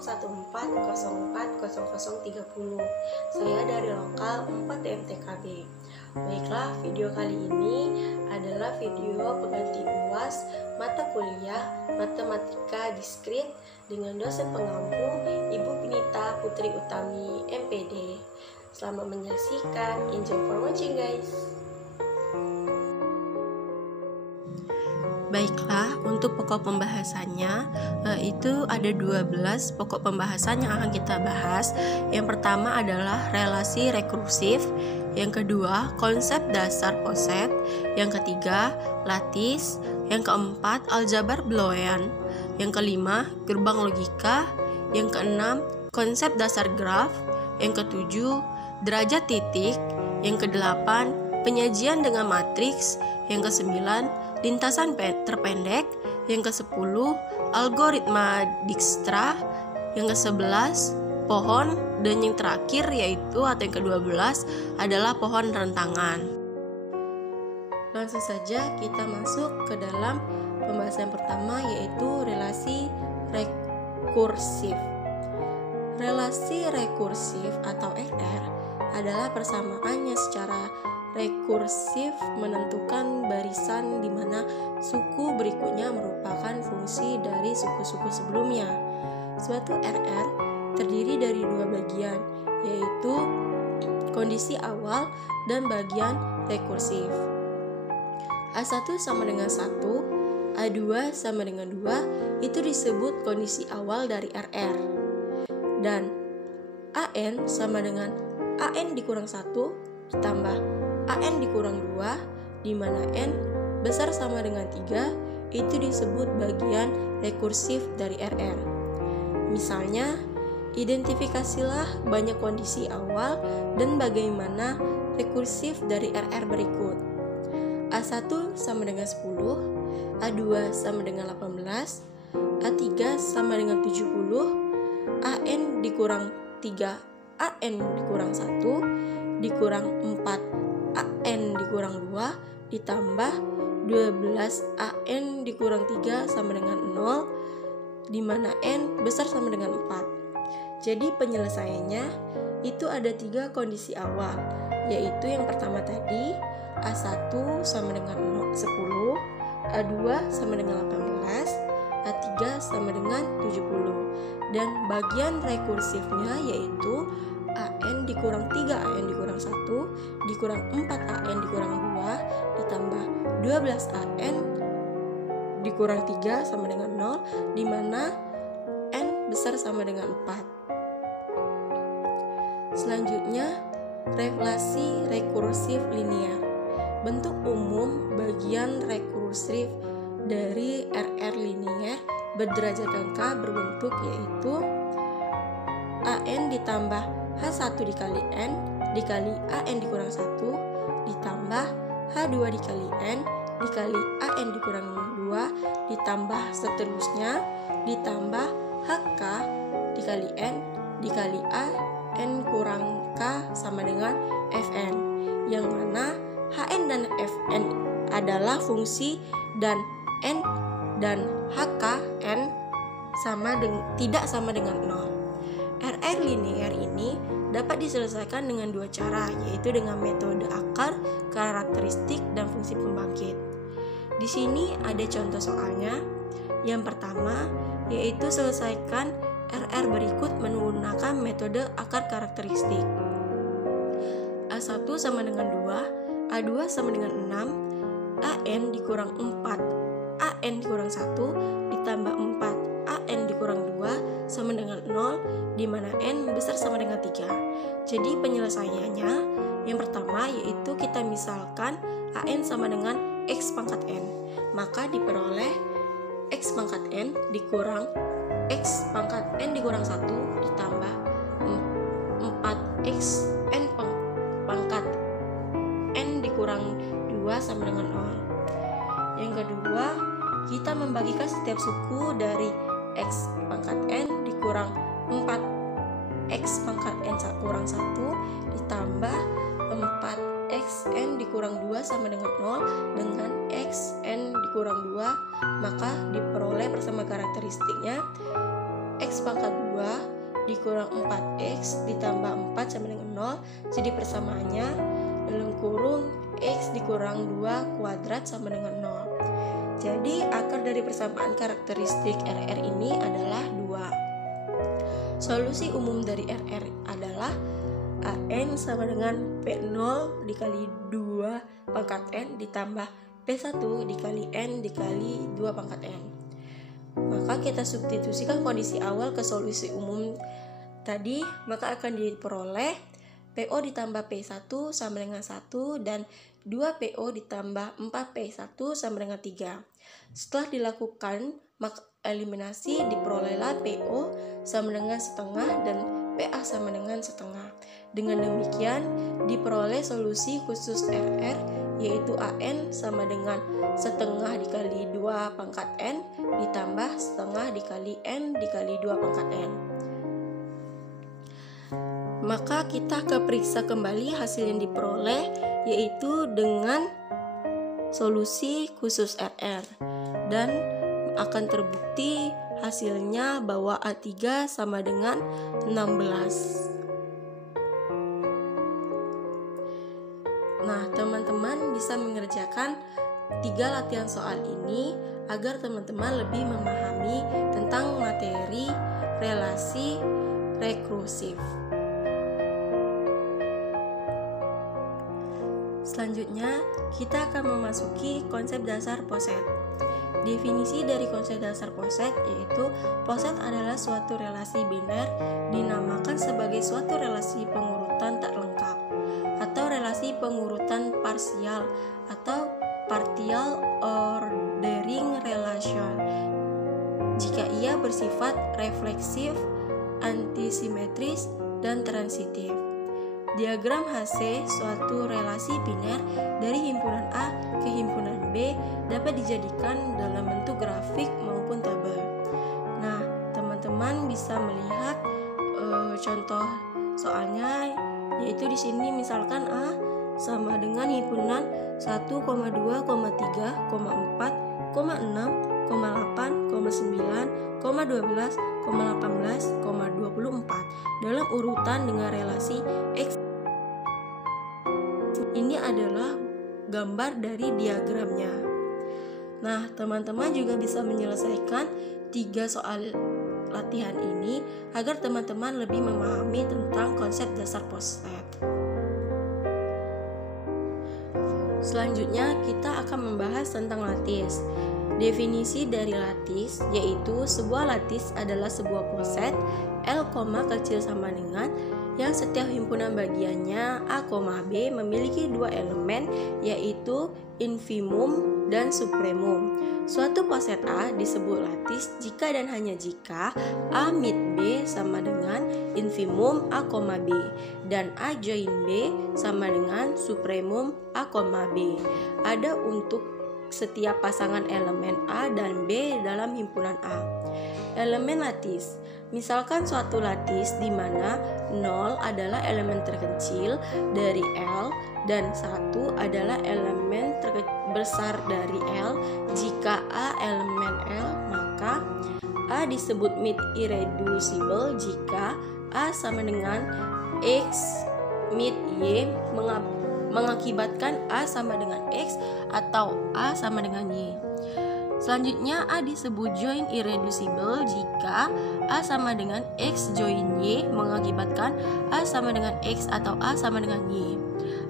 014040030. Saya dari lokal 4 MTKB. Baiklah, video kali ini adalah video pengganti UAS mata kuliah Matematika Diskrit dengan dosen pengampu Ibu Pinita Putri Utami MPD. Selamat menyaksikan, enjoy for watching guys. Baiklah, untuk pokok pembahasannya itu ada 12 pokok pembahasan yang akan kita bahas. Yang pertama adalah relasi rekursif, yang kedua konsep dasar poset, yang ketiga lattice, yang keempat aljabar Boolean, yang kelima gerbang logika, yang keenam konsep dasar graf, yang ketujuh derajat titik, yang kedelapan penyajian dengan matriks, yang kesembilan lintasan terpendek, yang ke-10 algoritma Dijkstra, yang ke-11 pohon, dan yang terakhir yaitu atau yang ke-12 adalah pohon rentangan. Langsung saja kita masuk ke dalam pembahasan pertama, yaitu relasi rekursif. Relasi rekursif atau RR adalah persamaannya secara rekursif menentukan barisan di mana suku berikutnya merupakan fungsi dari suku-suku sebelumnya. Suatu RR terdiri dari dua bagian, yaitu kondisi awal dan bagian rekursif. A1 sama dengan 1, A2 sama dengan 2, itu disebut kondisi awal dari RR. Dan AN sama dengan AN dikurang 1 ditambah AN dikurang 2, di mana N besar sama dengan 3, itu disebut bagian rekursif dari RR. Misalnya, identifikasilah banyak kondisi awal dan bagaimana rekursif dari RR berikut. A1 sama dengan 10, A2 sama dengan 18, A3 sama dengan 70, AN dikurang 3, AN dikurang 1, dikurang 4, AN dikurang 2 ditambah 12 AN dikurang 3 sama dengan 0, di mana N besar sama dengan 4. Jadi penyelesaiannya itu ada 3 kondisi awal, yaitu yang pertama tadi A1 sama dengan 10, A2 sama dengan 18, A3 sama dengan 70. Dan bagian rekursifnya yaitu AN dikurang 3 AN dikurang 1 dikurang 4 AN dikurang 2 ditambah 12 AN dikurang 3 sama dengan 0, di mana N besar sama dengan 4. Selanjutnya, relasi rekursif linear. Bentuk umum bagian rekursif dari RR linear berderajat angka berbentuk yaitu AN ditambah H1 dikali N dikali AN dikurang 1 ditambah H2 dikali N dikali AN dikurang 2 ditambah seterusnya ditambah HK dikali N dikali AN kurang K sama dengan Fn, yang mana Hn dan Fn adalah fungsi dan N dan HK N tidak sama dengan 0. RR linear ini dapat diselesaikan dengan dua cara, yaitu dengan metode akar, karakteristik, dan fungsi pembangkit. Di sini ada contoh soalnya. Yang pertama, yaitu selesaikan RR berikut menggunakan metode akar karakteristik. A1 sama dengan 2, A2 sama dengan 6, AN dikurang 4, AN dikurang 1, ditambah 4, AN dikurang 2 sama dengan 0, di mana N besar sama dengan 3. Jadi penyelesaiannya yang pertama yaitu kita misalkan AN sama dengan X pangkat N, maka diperoleh X pangkat N dikurang X pangkat N dikurang 1 ditambah 4X N pangkat N dikurang 2 sama dengan 0. Yang kedua, kita membagikan setiap suku dari X pangkat N dikurang 4X pangkat N kurang 1 ditambah 4XN dikurang 2 sama dengan 0 dengan XN dikurang 2, maka diperoleh bersama karakteristiknya X pangkat 2 dikurang 4X ditambah 4 sama dengan 0. Jadi persamaannya dalam kurung X dikurang 2 kuadrat sama dengan 0. Jadi akar dari persamaan karakteristik RR ini adalah 2. Solusi umum dari RR adalah AN sama dengan P0 dikali 2 pangkat N ditambah P1 dikali N dikali 2 pangkat N. Maka kita substitusikan kondisi awal ke solusi umum tadi, maka akan diperoleh PO ditambah P1 sama dengan 1 dan 2PO ditambah 4P1 sama dengan 3. Setelah dilakukan maka eliminasi, diperolehlah PO sama dengan setengah dan PA sama dengan setengah. Dengan demikian diperoleh solusi khusus RR, yaitu AN sama dengan setengah dikali 2 pangkat N ditambah setengah dikali N dikali 2 pangkat N. Maka kita keperiksa kembali hasil yang diperoleh, yaitu dengan solusi khusus RR, dan akan terbukti hasilnya bahwa A3 sama dengan 16. Nah, teman-teman bisa mengerjakan 3 latihan soal ini agar teman-teman lebih memahami tentang materi relasi rekursif. Selanjutnya, kita akan memasuki konsep dasar poset. Definisi dari konsep dasar poset yaitu poset adalah suatu relasi biner dinamakan sebagai suatu relasi pengurutan tak lengkap atau relasi pengurutan parsial atau partial ordering relation jika ia bersifat refleksif, antisimetris, dan transitif. Diagram HC suatu relasi biner dari himpunan A ke himpunan B dapat dijadikan dalam bentuk grafik maupun tabel. Nah, teman-teman bisa melihat contoh soalnya, yaitu di sini misalkan A sama dengan himpunan 1, 2, 3, 4, 6, 8, 9, 12, 18, 24 dalam urutan dengan relasi X. Ini adalah gambar dari diagramnya. Nah, teman-teman juga bisa menyelesaikan 3 soal latihan ini agar teman-teman lebih memahami tentang konsep dasar poset. Selanjutnya kita akan membahas tentang lattice. Definisi dari lattice yaitu sebuah lattice adalah sebuah poset L, kecil sama dengan yang setiap himpunan bagiannya A, B memiliki 2 elemen yaitu infimum dan supremum. Suatu poset A disebut lattice jika dan hanya jika A mid B sama dengan infimum A, B dan A join B sama dengan supremum A, B. Ada untuk setiap pasangan elemen A dan B dalam himpunan A. Elemen lattice. Misalkan suatu lattice di mana 0 adalah elemen terkecil dari L dan 1 adalah elemen terbesar dari L. Jika A elemen L, maka A disebut mid irreducible jika A sama dengan X mid Y mengakibatkan A sama dengan X atau A sama dengan Y. Selanjutnya A disebut join irreducible jika A sama dengan X join Y mengakibatkan A sama dengan X atau A sama dengan Y.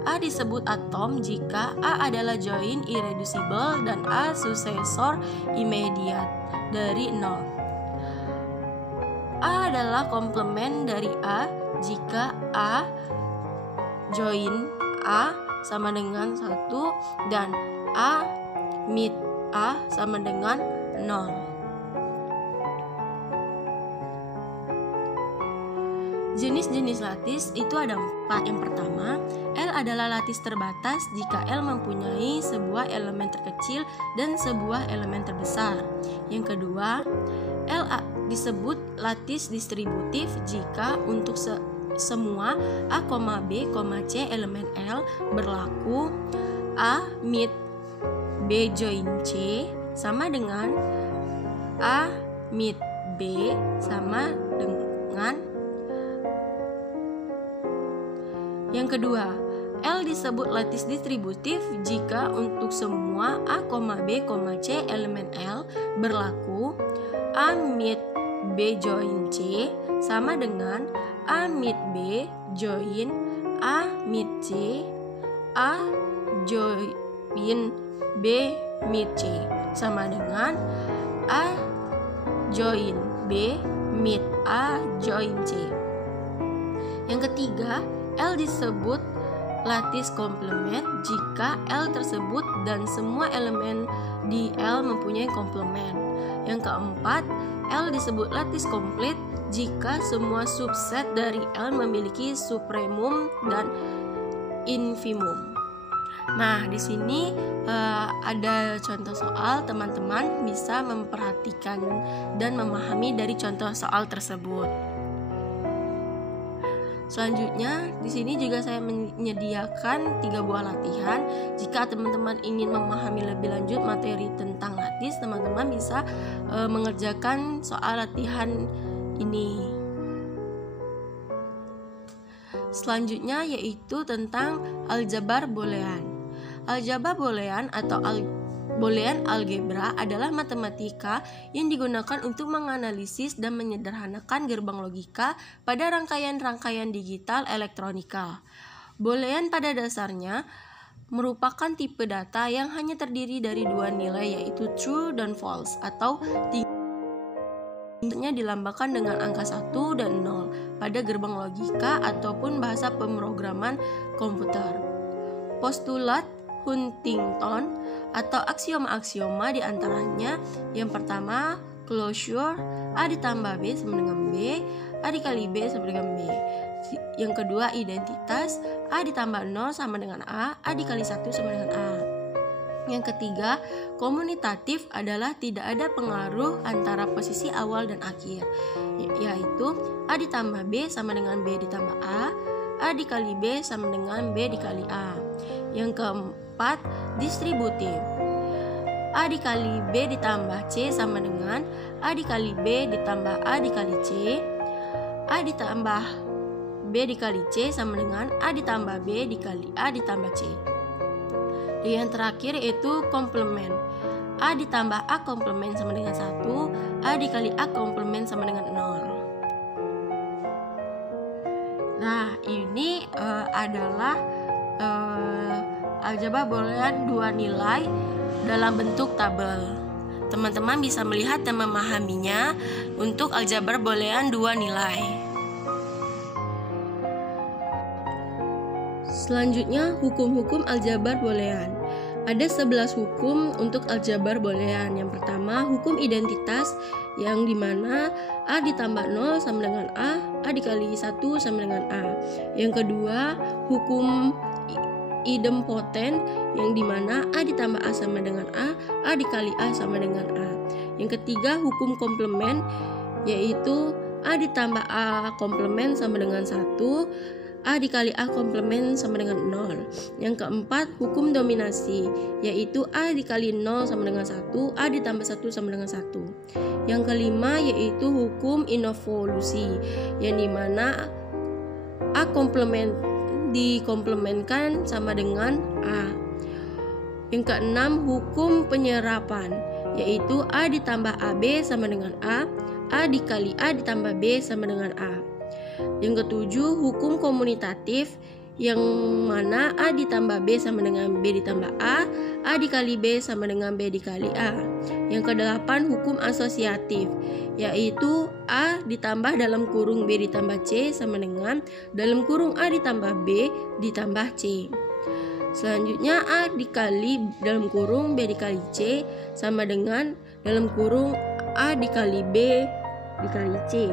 A disebut atom jika A adalah join irreducible dan A suksesor imediat dari 0. A adalah komplement dari A jika A join A sama dengan 1 dan A mid A sama dengan 0. Jenis-jenis lattice itu ada 4. Yang pertama, L adalah lattice terbatas jika L mempunyai sebuah elemen terkecil dan sebuah elemen terbesar. Yang kedua, L disebut lattice distributif jika untuk semua A, B, C elemen L berlaku A mid B join C sama dengan A mid B sama dengan yang kedua, L disebut lattice distributif jika untuk semua A, B, C elemen L berlaku A mid B join C sama dengan A mid B join A mid C, A join B mid C sama dengan A join B mid A join C. Yang ketiga, L disebut lattice komplement jika L tersebut dan semua elemen di L mempunyai komplement. Yang keempat, L disebut lattice komplit jika semua subset dari L memiliki supremum dan infimum. Nah, di sini ada contoh soal, teman-teman bisa memperhatikan dan memahami dari contoh soal tersebut. Selanjutnya, di sini juga saya menyediakan 3 buah latihan. Jika teman-teman ingin memahami lebih lanjut materi tentang lattice, teman-teman bisa mengerjakan soal latihan ini. Selanjutnya yaitu tentang aljabar boolean. Aljabar boolean atau Boolean algebra adalah matematika yang digunakan untuk menganalisis dan menyederhanakan gerbang logika pada rangkaian-rangkaian digital elektronika. Boolean pada dasarnya merupakan tipe data yang hanya terdiri dari 2 nilai, yaitu true dan false, atau tingginya dilambangkan dengan angka 1 dan 0 pada gerbang logika ataupun bahasa pemrograman komputer. Postulat Huntington atau aksioma-aksioma diantaranya yang pertama closure A ditambah B sama dengan B, A dikali B sama dengan B. Yang kedua identitas A ditambah 0 sama dengan A dikali 1 sama dengan A. Yang ketiga komutatif adalah tidak ada pengaruh antara posisi awal dan akhir, yaitu A ditambah B sama dengan B ditambah A dikali B sama dengan B dikali A. Yang keempat distributif A dikali B ditambah C sama dengan A dikali B ditambah A dikali C, A ditambah B dikali C sama dengan A ditambah B dikali A ditambah C. Dan yang terakhir yaitu komplement A ditambah A komplement sama dengan 1, A dikali A komplement sama dengan 0. Nah, ini adalah aljabar boolean 2 nilai dalam bentuk tabel. Teman-teman bisa melihat dan memahaminya untuk aljabar boolean 2 nilai. Selanjutnya, hukum-hukum aljabar boolean. Ada 11 hukum untuk aljabar boolean. Yang pertama, hukum identitas yang dimana A ditambah 0 sama dengan A dikali 1 sama dengan A. Yang kedua, hukum idempoten yang dimana A ditambah A sama dengan A dikali A sama dengan A. Yang ketiga, hukum komplement yaitu A ditambah A komplement sama dengan 1, A dikali A komplement sama dengan 0. Yang keempat, hukum dominasi yaitu A dikali 0 sama dengan 1, A ditambah 1 sama dengan 1. Yang kelima yaitu hukum involusi yang dimana A komplement dikomplementkan sama dengan A. Yang keenam, hukum penyerapan yaitu A ditambah AB sama dengan A dikali A ditambah B sama dengan A. Yang ketujuh, hukum komutatif yang mana A ditambah B sama dengan B ditambah A dikali B sama dengan B dikali A. Yang kedelapan, hukum asosiatif yaitu A ditambah dalam kurung B ditambah C sama dengan dalam kurung A ditambah B ditambah C. Selanjutnya, A dikali dalam kurung B dikali C sama dengan dalam kurung A dikali B dikali C.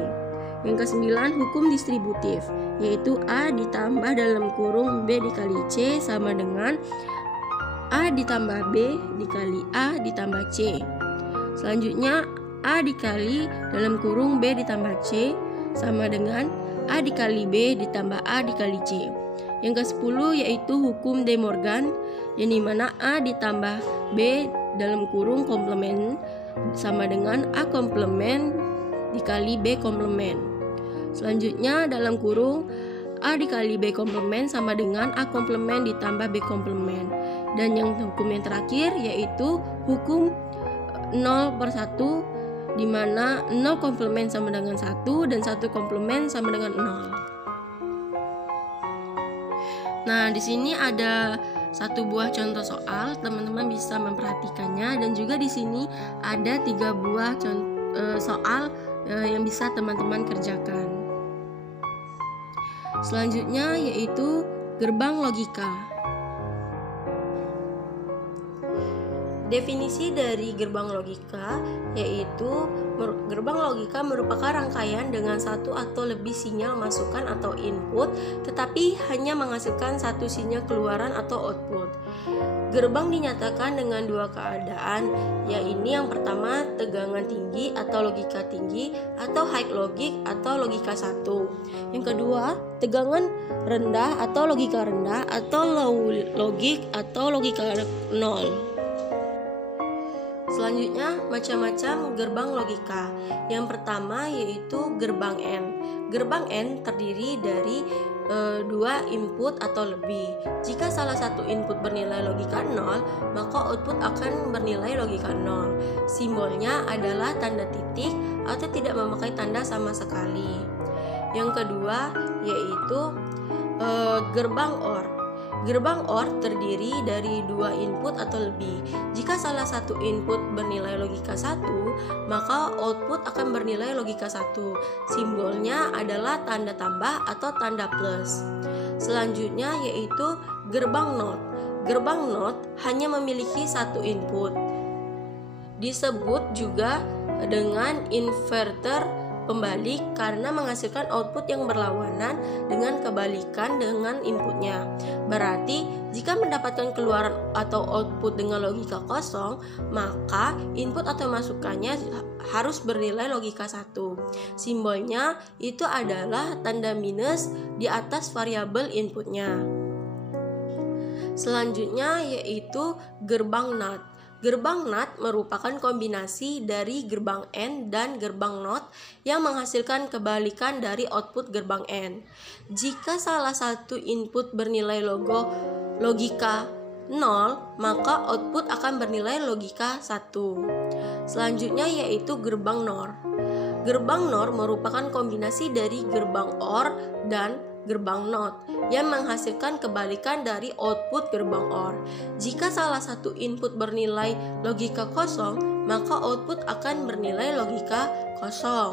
Yang kesembilan, hukum distributif yaitu A ditambah dalam kurung B dikali C sama dengan A ditambah B dikali A ditambah C. Selanjutnya, A dikali dalam kurung B ditambah C sama dengan A dikali B ditambah A dikali C. Yang ke-10 yaitu hukum De Morgan yang dimana A ditambah B dalam kurung komplement sama dengan A komplement dikali B komplement. Selanjutnya dalam kurung A dikali B komplement sama dengan A komplement ditambah B komplement. Dan yang hukum yang terakhir yaitu hukum 0/1, di mana 0 komplement sama dengan 1 dan 1 komplement sama dengan 0. Nah, di sini ada satu buah contoh soal, teman-teman bisa memperhatikannya, dan juga di sini ada 3 buah soal yang bisa teman-teman kerjakan. Selanjutnya yaitu gerbang logika. Definisi dari gerbang logika yaitu gerbang logika merupakan rangkaian dengan satu atau lebih sinyal masukan atau input, tetapi hanya menghasilkan satu sinyal keluaran atau output. Gerbang dinyatakan dengan 2 keadaan, yaitu yang pertama tegangan tinggi atau logika tinggi atau high logic atau logika 1. Yang kedua tegangan rendah atau logika rendah atau low logic atau logika 0. Selanjutnya macam-macam gerbang logika. Yang pertama yaitu gerbang N. Gerbang N terdiri dari 2 input atau lebih. Jika salah satu input bernilai logika 0, maka output akan bernilai logika 0. Simbolnya adalah tanda titik atau tidak memakai tanda sama sekali. Yang kedua yaitu gerbang OR. Gerbang OR terdiri dari 2 input atau lebih. Jika salah satu input bernilai logika 1, maka output akan bernilai logika 1. Simbolnya adalah tanda tambah atau tanda plus. Selanjutnya yaitu gerbang NOT. Gerbang NOT hanya memiliki 1 input. Disebut juga dengan inverter pembalik karena menghasilkan output yang berlawanan dengan kebalikan dengan inputnya. Berarti jika mendapatkan keluaran atau output dengan logika kosong, maka input atau masukannya harus bernilai logika 1. Simbolnya itu adalah tanda minus di atas variabel inputnya. Selanjutnya yaitu gerbang NOT. Gerbang NOT merupakan kombinasi dari gerbang N dan gerbang NOT yang menghasilkan kebalikan dari output gerbang N. Jika salah satu input bernilai logika 0, maka output akan bernilai logika 1. Selanjutnya yaitu gerbang NOR. Gerbang NOR merupakan kombinasi dari gerbang OR dan gerbang NOT yang menghasilkan kebalikan dari output gerbang OR. Jika salah satu input bernilai logika kosong, maka output akan bernilai logika kosong.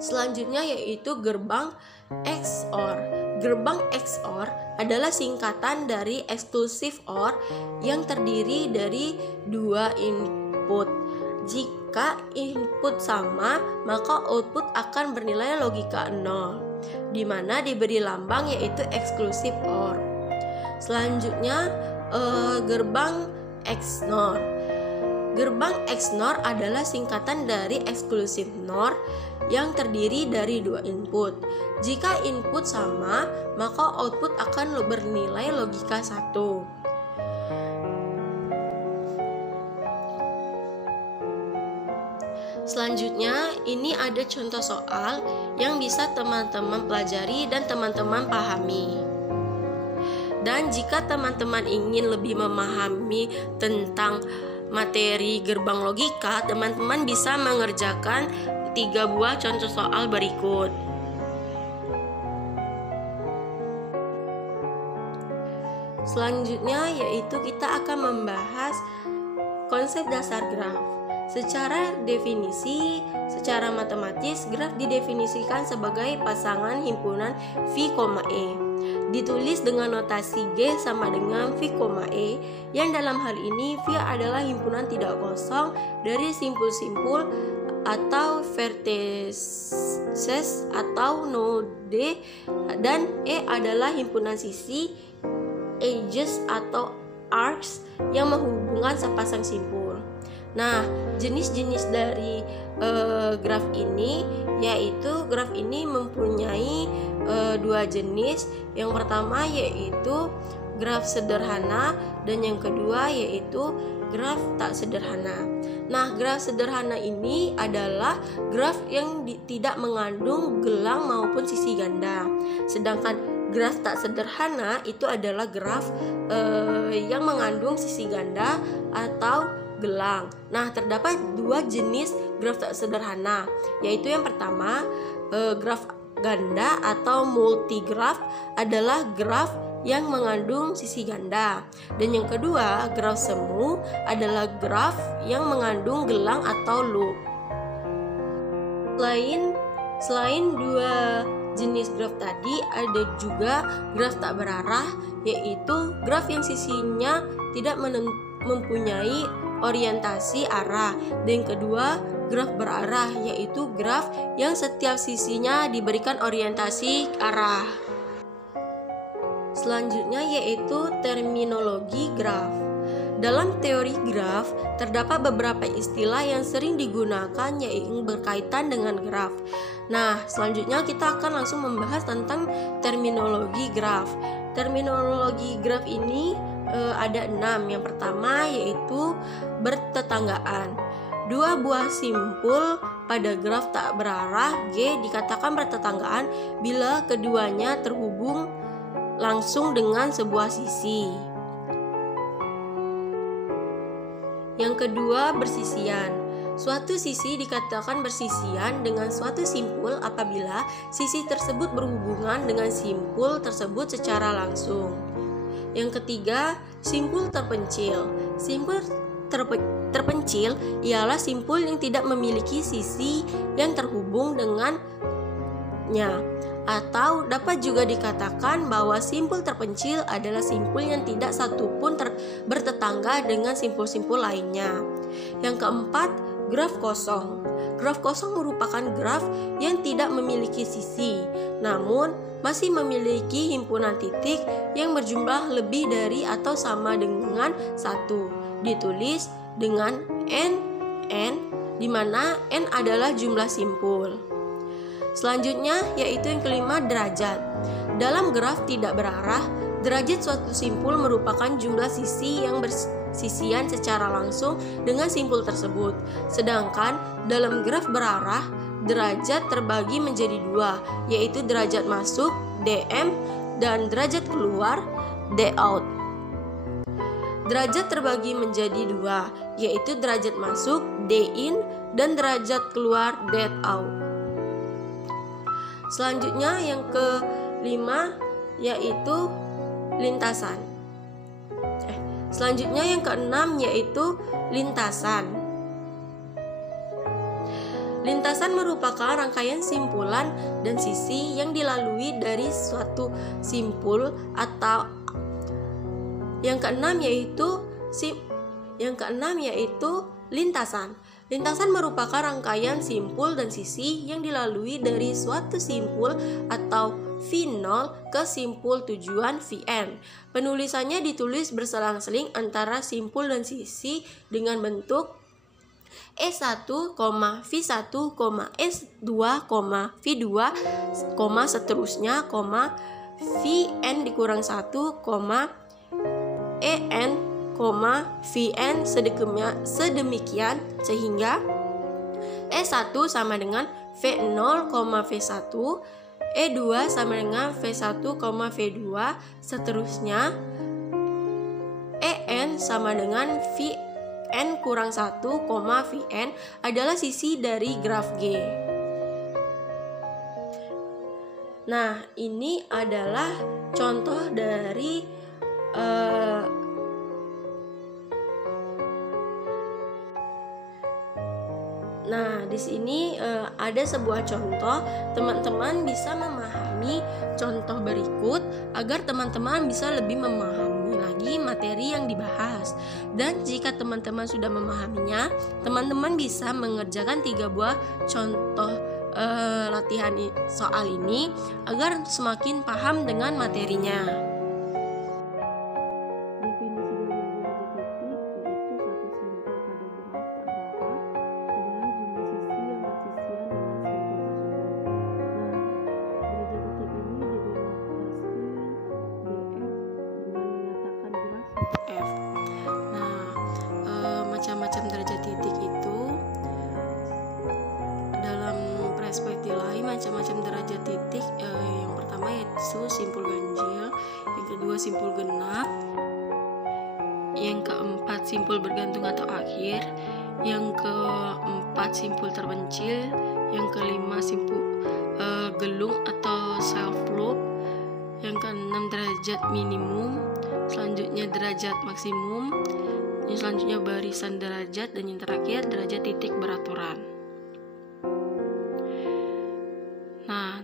Selanjutnya yaitu gerbang XOR. Gerbang XOR adalah singkatan dari exclusive OR yang terdiri dari 2 input. Jika input sama, maka output akan bernilai logika 0. Di mana diberi lambang yaitu exclusive OR. Selanjutnya gerbang XNOR. Gerbang XNOR adalah singkatan dari exclusive NOR yang terdiri dari 2 input. Jika input sama, maka output akan bernilai logika 1. Selanjutnya, ini ada contoh soal yang bisa teman-teman pelajari dan teman-teman pahami. Dan jika teman-teman ingin lebih memahami tentang materi gerbang logika, teman-teman bisa mengerjakan 3 buah contoh soal berikut. Selanjutnya yaitu kita akan membahas konsep dasar graf. Secara definisi, secara matematis, graf didefinisikan sebagai pasangan himpunan V, E. Ditulis dengan notasi G sama dengan V, E, yang dalam hal ini V adalah himpunan tidak kosong dari simpul-simpul atau vertices atau node, dan E adalah himpunan sisi, edges atau arcs yang menghubungkan sepasang simpul. Nah, jenis-jenis dari graf ini yaitu graf ini mempunyai 2 jenis. Yang pertama yaitu graf sederhana, dan yang kedua yaitu graf tak sederhana. Nah, graf sederhana ini adalah graf yang tidak mengandung gelang maupun sisi ganda. Sedangkan graf tak sederhana itu adalah graf yang mengandung sisi ganda atau gelang. Nah, terdapat dua jenis graf tak sederhana, yaitu yang pertama, graf ganda atau multigraf adalah graf yang mengandung sisi ganda, dan yang kedua, graf semu adalah graf yang mengandung gelang atau loop. Selain dua jenis graf tadi, ada juga graf tak berarah, yaitu graf yang sisinya tidak mempunyai orientasi arah, dan yang kedua, graf berarah, yaitu graf yang setiap sisinya diberikan orientasi arah. Selanjutnya yaitu terminologi graf. Dalam teori graf, terdapat beberapa istilah yang sering digunakan yang berkaitan dengan graf. Nah, selanjutnya kita akan langsung membahas tentang terminologi graf. Terminologi graf ini ada 6. Yang pertama yaitu bertetanggaan. Dua buah simpul pada graf tak berarah G dikatakan bertetanggaan bila keduanya terhubung langsung dengan sebuah sisi. Yang kedua, bersisian. Suatu sisi dikatakan bersisian dengan suatu simpul apabila sisi tersebut berhubungan dengan simpul tersebut secara langsung. Yang ketiga, simpul terpencil. Simpul terpencil ialah simpul yang tidak memiliki sisi yang terhubung dengannya, atau dapat juga dikatakan bahwa simpul terpencil adalah simpul yang tidak satupun bertetangga dengan simpul-simpul lainnya. Yang keempat, graf kosong. Graf kosong merupakan graf yang tidak memiliki sisi, namun masih memiliki himpunan titik yang berjumlah lebih dari atau sama dengan 1, ditulis dengan n, di mana n adalah jumlah simpul. Selanjutnya yaitu yang kelima, derajat. Dalam graf tidak berarah, derajat suatu simpul merupakan jumlah sisi yang bersisian secara langsung dengan simpul tersebut. Sedangkan dalam graf berarah, derajat terbagi menjadi 2, yaitu derajat masuk dm dan derajat keluar dout. Derajat terbagi menjadi 2, yaitu derajat masuk din dan derajat keluar dout. Selanjutnya yang kelima yaitu lintasan. Selanjutnya yang keenam yaitu lintasan. Lintasan merupakan rangkaian simpulan dan sisi yang dilalui dari suatu simpul atau yang keenam yaitu lintasan. Lintasan merupakan rangkaian simpul dan sisi yang dilalui dari suatu simpul atau V0 ke simpul tujuan Vn. Penulisannya ditulis berselang-seling antara simpul dan sisi dengan bentuk E1, V1, S2, V2, seterusnya, Vn dikurang 1, En, Vn sedemikian sehingga E1 sama dengan V0, V1, E2 sama dengan V1, V2, seterusnya En sama dengan Vn kurang 1, Vn adalah sisi dari graf G. Nah, ini adalah contoh dari Nah, di sini ada sebuah contoh. Teman-teman bisa memahami contoh berikut agar teman-teman bisa lebih memahami lagi materi yang dibahas. Dan jika teman-teman sudah memahaminya, teman-teman bisa mengerjakan 3 buah contoh latihan soal ini agar semakin paham dengan materinya. F. Nah, macam-macam derajat titik itu dalam perspektif lain, macam-macam derajat titik yang pertama yaitu simpul ganjil, yang kedua simpul genap, yang keempat simpul bergantung atau akhir, yang keempat simpul terpencil, yang kelima simpul gelung atau self loop, yang keenam derajat minimum, selanjutnya derajat maksimum, yang selanjutnya barisan derajat, dan yang terakhir derajat titik beraturan. Nah,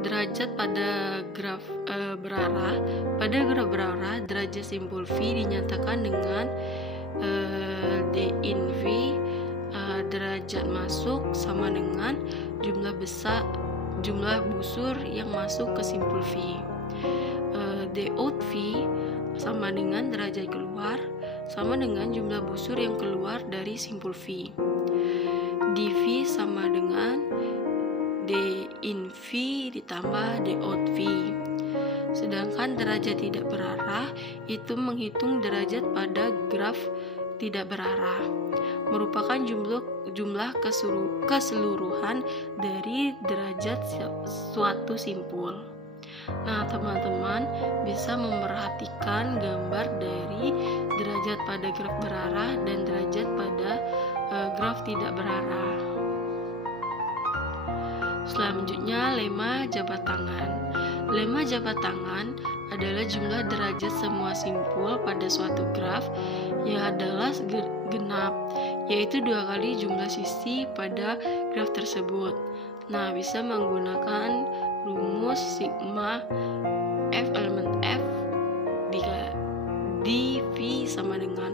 derajat pada graf berarah. Pada graf berarah, derajat simpul V dinyatakan dengan d in V, derajat masuk sama dengan jumlah busur yang masuk ke simpul V. D out V sama dengan derajat keluar sama dengan jumlah busur yang keluar dari simpul V. dV sama dengan d in V ditambah d out V. Sedangkan derajat tidak berarah itu menghitung derajat pada graf tidak berarah, merupakan jumlah keseluruhan dari derajat suatu simpul. Nah, teman-teman bisa memperhatikan gambar dari derajat pada graf berarah dan derajat pada graf tidak berarah. Selanjutnya, lemma jabat tangan. Lemma jabat tangan adalah jumlah derajat semua simpul pada suatu graf yang adalah genap, yaitu 2 kali jumlah sisi pada graf tersebut. Nah, bisa menggunakan rumus sigma F elemen F di V sama dengan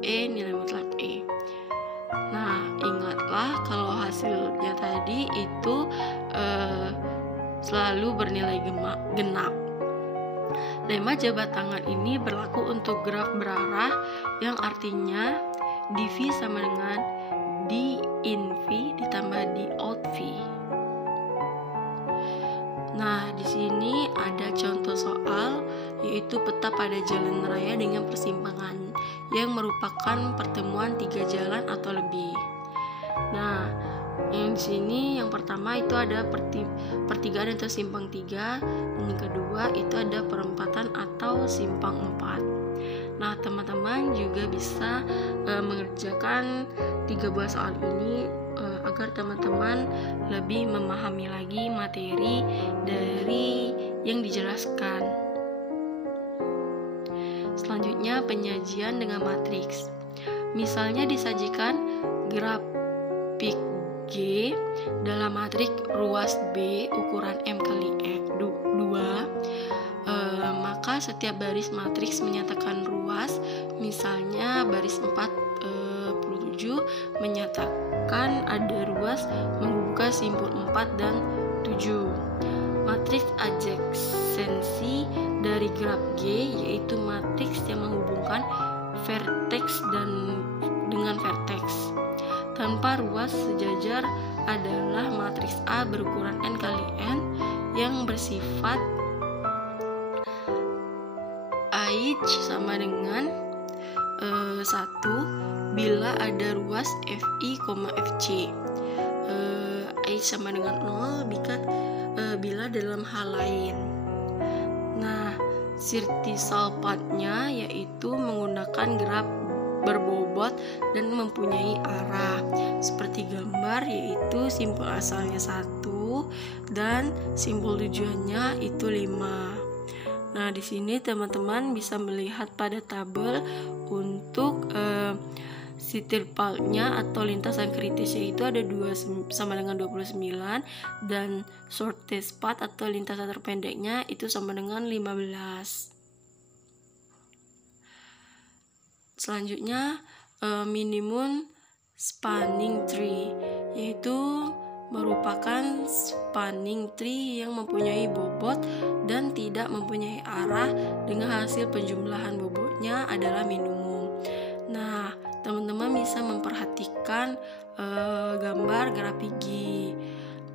E nilai mutlak E. Nah, ingatlah kalau hasilnya tadi itu selalu bernilai genap. Lemma jabat tangan ini berlaku untuk graf berarah yang artinya dV sama dengan d in V ditambah d out V. Nah, di sini ada contoh soal yaitu peta pada jalan raya dengan persimpangan yang merupakan pertemuan 3 jalan atau lebih. Nah, yang di sini yang pertama itu ada pertigaan atau simpang 3, dan yang kedua itu ada perempatan atau simpang 4. Nah, teman-teman juga bisa mengerjakan 3 buah soal ini agar teman-teman lebih memahami lagi materi dari yang dijelaskan. Selanjutnya, penyajian dengan matriks. Misalnya disajikan grafik G dalam matrik ruas B ukuran M kali 2, maka setiap baris matriks menyatakan ruas. Misalnya baris 47 menyatakan ada ruas menghubungkan simpul 4 dan 7. Matriks adjaksensi dari graf G yaitu matriks yang menghubungkan vertex dengan vertex tanpa ruas sejajar adalah matriks A berukuran N kali N yang bersifat AH sama dengan 1 bila ada ruas FI, FC. AH sama dengan 0 bila dalam hal lain. Nah, sirtisalpatnya yaitu menggunakan graf berbobot dan mempunyai arah seperti gambar, yaitu simpul asalnya 1 dan simpul tujuannya itu 5. Nah, di sini teman-teman bisa melihat pada tabel untuk sirtisalpatnya atau lintasan kritisnya itu ada 2 sama dengan 29 dan shortest path atau lintasan terpendeknya itu sama dengan 15. Selanjutnya, minimum spanning tree yaitu merupakan spanning tree yang mempunyai bobot dan tidak mempunyai arah dengan hasil penjumlahan bobotnya adalah minimum. Nah, teman-teman bisa memperhatikan gambar grafik G.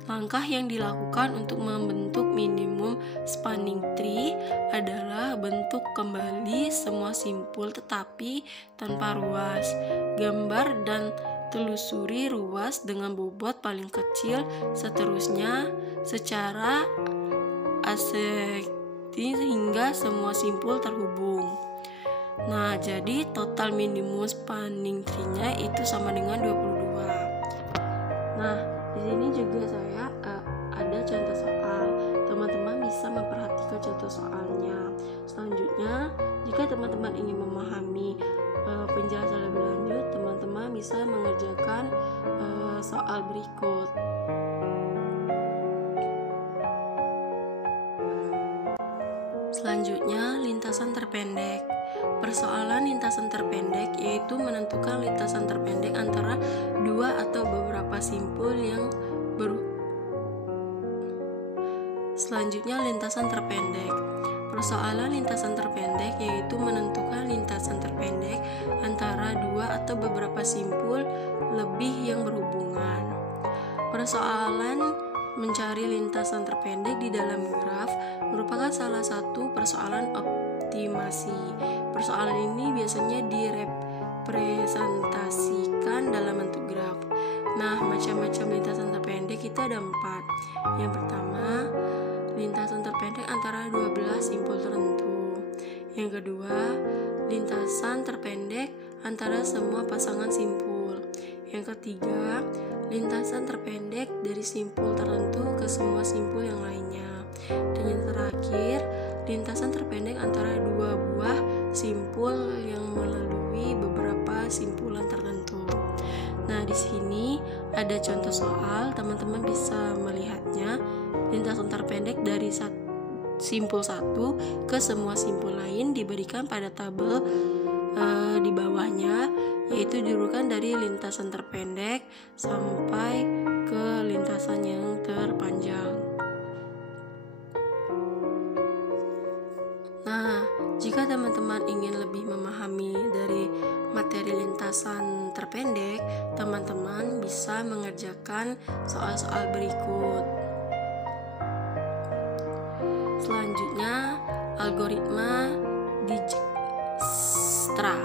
Langkah yang dilakukan untuk membentuk minimum spanning tree adalah bentuk kembali semua simpul tetapi tanpa ruas. Gambar dan telusuri ruas dengan bobot paling kecil, seterusnya secara asektif hingga semua simpul terhubung. Nah, jadi total minimum spanning tree-nya itu sama dengan 22. Nah, di sini juga saya ada contoh soal. Teman-teman bisa memperhatikan contoh soalnya. Selanjutnya, jika teman-teman ingin memahami penjelasan lebih lanjut, teman-teman bisa mengerjakan soal berikut. Selanjutnya, lintasan terpendek. Persoalan lintasan terpendek yaitu menentukan lintasan terpendek antara dua atau beberapa simpul yang Selanjutnya, lintasan terpendek. Persoalan lintasan terpendek yaitu menentukan lintasan terpendek antara dua atau beberapa simpul lebih yang berhubungan. Persoalan mencari lintasan terpendek di dalam graf merupakan salah satu persoalan optimasi. Persoalan ini biasanya direpresentasikan dalam bentuk graf. Nah, macam-macam lintasan terpendek kita ada 4. Yang pertama, lintasan terpendek antara 12 simpul tertentu. Yang kedua, lintasan terpendek antara semua pasangan simpul. Yang ketiga, lintasan terpendek dari simpul tertentu ke semua simpul yang lainnya. Dan yang terakhir, lintasan terpendek antara dua buah simpul yang melalui beberapa simpulan tertentu. Nah, di sini ada contoh soal, teman-teman bisa melihatnya. Lintasan terpendek dari simpul 1 ke semua simpul lain diberikan pada tabel di bawahnya, yaitu diurutkan dari lintasan terpendek sampai ke lintasan yang terpanjang. Nah, jika teman-teman ingin lebih memahami dari materi lintasan terpendek, teman-teman bisa mengerjakan soal-soal berikut. Selanjutnya, algoritma Dijkstra.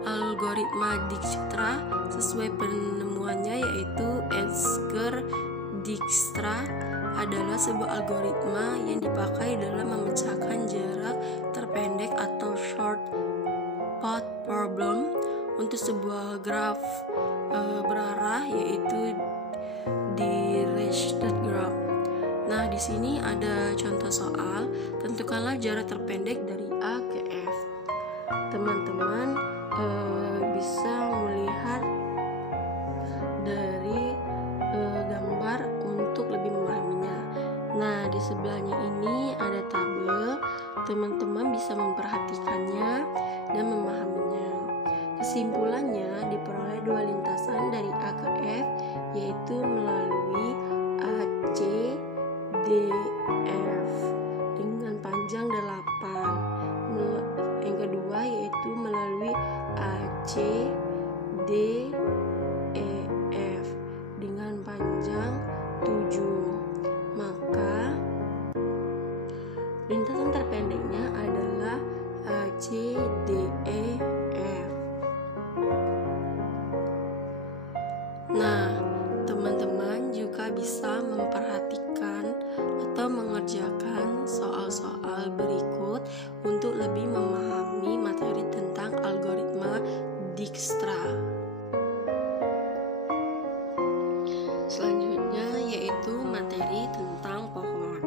Algoritma Dijkstra sesuai penemuannya yaitu Edgar Dijkstra adalah sebuah algoritma yang dipakai dalam memecahkan jarak terpendek atau short path problem untuk sebuah graf berarah yaitu directed graph. Nah, di sini ada contoh soal, tentukanlah jarak terpendek dari A ke F. Teman-teman bisa melihat dari gambar untuk lebih memahaminya. Nah, di sebelahnya ini ada tabel, teman-teman bisa memperhatikannya dan memahaminya. Kesimpulannya diperoleh dua lintasan dari A ke F, yaitu melalui AC DF dengan panjang 8. Yang kedua yaitu melalui AC DEF dengan panjang 7. Maka lintasan terpendeknya adalah ACDEF. Nah, teman-teman juga bisa memperhatikan atau mengerjakan soal-soal berikut untuk lebih memahami materi tentang algoritma Dijkstra. Selanjutnya yaitu materi tentang pohon.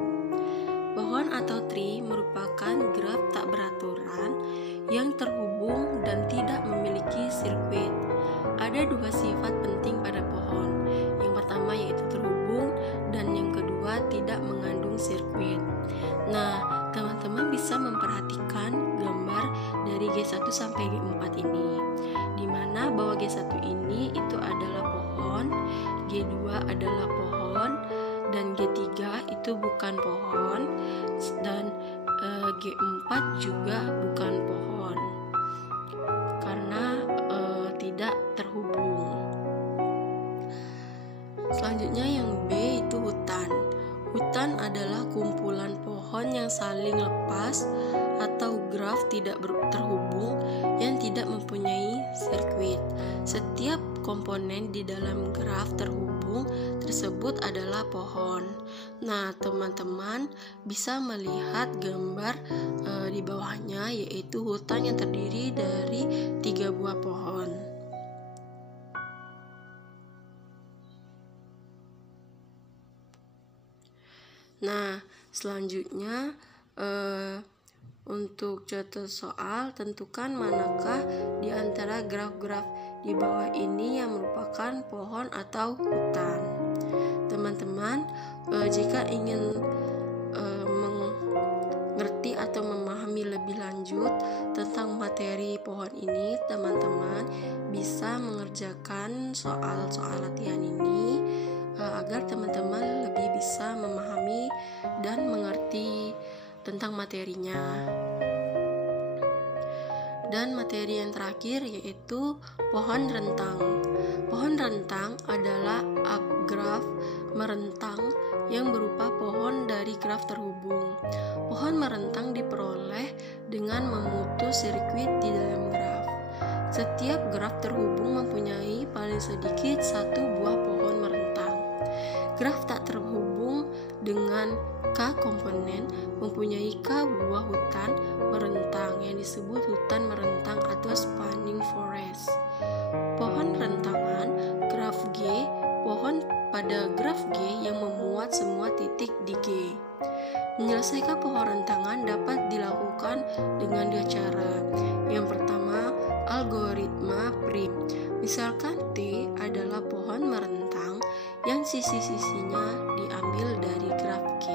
Pohon atau tree merupakan graf tak beraturan yang terhubung dan tidak memiliki sirkuit. Ada dua sifat penting pada pohon. Yang pertama yaitu terhubung dan yang kedua tidak mengandung sirkuit. Nah, teman-teman bisa memperhatikan gambar dari G1 sampai G4 ini, di mana bahwa G1 ini itu adalah pohon, G2 adalah pohon, dan G3 itu bukan pohon, dan G4 juga bukan pohon karena tidak terhubung. Selanjutnya yang B itu Hutan adalah kumpulan pohon yang saling lepas atau graf tidak terhubung yang tidak mempunyai sirkuit. Setiap komponen di dalam graf terhubung tersebut adalah pohon. Nah, teman-teman bisa melihat gambar di bawahnya, yaitu hutan yang terdiri dari 3 buah pohon. Nah, selanjutnya untuk contoh soal, tentukan manakah di antara graf-graf di bawah ini yang merupakan pohon atau hutan. Teman-teman, jika ingin mengerti atau memahami lebih lanjut tentang materi pohon ini, teman-teman bisa mengerjakan soal-soal latihan ini agar teman-teman lebih bisa memahami dan mengerti tentang materinya. Dan materi yang terakhir yaitu pohon rentang. Pohon rentang adalah graf merentang yang berupa pohon dari graf terhubung. Pohon merentang diperoleh dengan memutus sirkuit di dalam graf. Setiap graf terhubung mempunyai paling sedikit 1 buah pohon merentang. Graf tak terhubung dengan K komponen mempunyai K buah hutan merentang yang disebut hutan merentang atau spanning forest. Pohon rentangan graf G, pohon pada graf G yang memuat semua titik di G. Menyelesaikan pohon rentangan dapat dilakukan dengan 2 cara. Yang pertama, algoritma prim. Misalkan T adalah pohon merentang yang sisi-sisinya diambil dari graf G.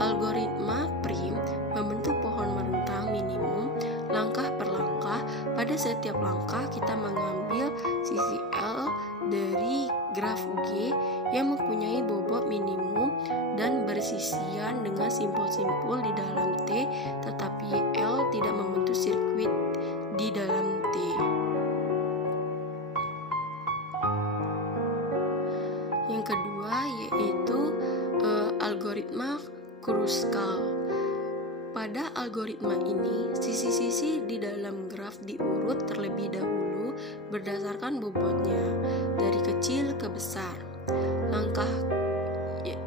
Algoritma prim membentuk pohon merentang minimum langkah per langkah. Pada setiap langkah kita mengambil sisi L dari graf G yang mempunyai bobot minimum dan bersisian dengan simpul-simpul di dalam T, tetapi L tidak membentuk sirkuit di dalam T. Yang kedua yaitu algoritma Kruskal. Pada algoritma ini, sisi-sisi di dalam graf diurut terlebih dahulu berdasarkan bobotnya dari kecil ke besar. Langkah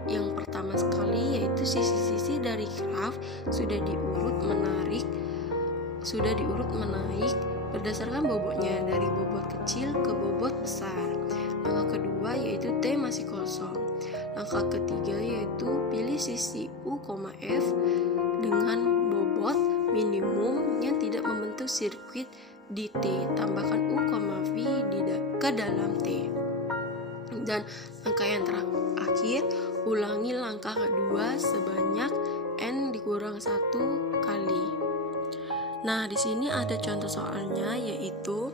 yang pertama sekali yaitu sisi-sisi dari graf sudah diurut menaik berdasarkan bobotnya dari bobot kecil ke bobot besar. Langkah kedua yaitu T masih kosong. Langkah ketiga yaitu pilih sisi U, F dengan bobot minimum yang tidak membentuk sirkuit di T. Tambahkan U, V ke dalam T. Dan langkah yang terakhir, ulangi langkah kedua sebanyak N dikurang 1 kali. Nah, di sini ada contoh soalnya, yaitu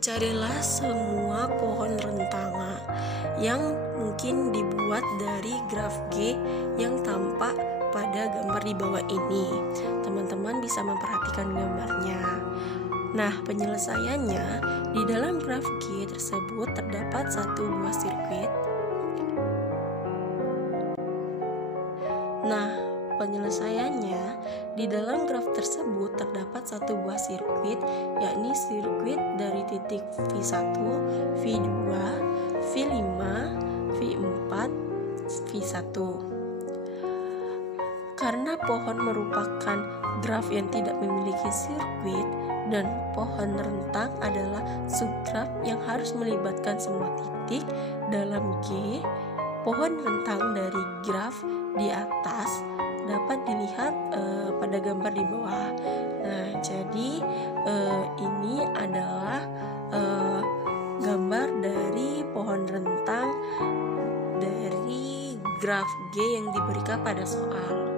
carilah semua pohon rentangan yang mungkin dibuat dari graf G yang tampak pada gambar di bawah ini. Teman-teman bisa memperhatikan gambarnya. Nah, penyelesaiannya, di dalam graf G tersebut terdapat 1 buah sirkuit. Nah, penyelesaiannya, di dalam graf tersebut terdapat 1 buah sirkuit, yakni sirkuit dari titik V1, V2, V5, V4, V1. Karena pohon merupakan graf yang tidak memiliki sirkuit dan pohon rentang adalah subgraf yang harus melibatkan semua titik dalam G, pohon rentang dari graf di atas dapat dilihat pada gambar di bawah. Nah, jadi ini adalah gambar dari pohon rentang dari graf G yang diberikan pada soal.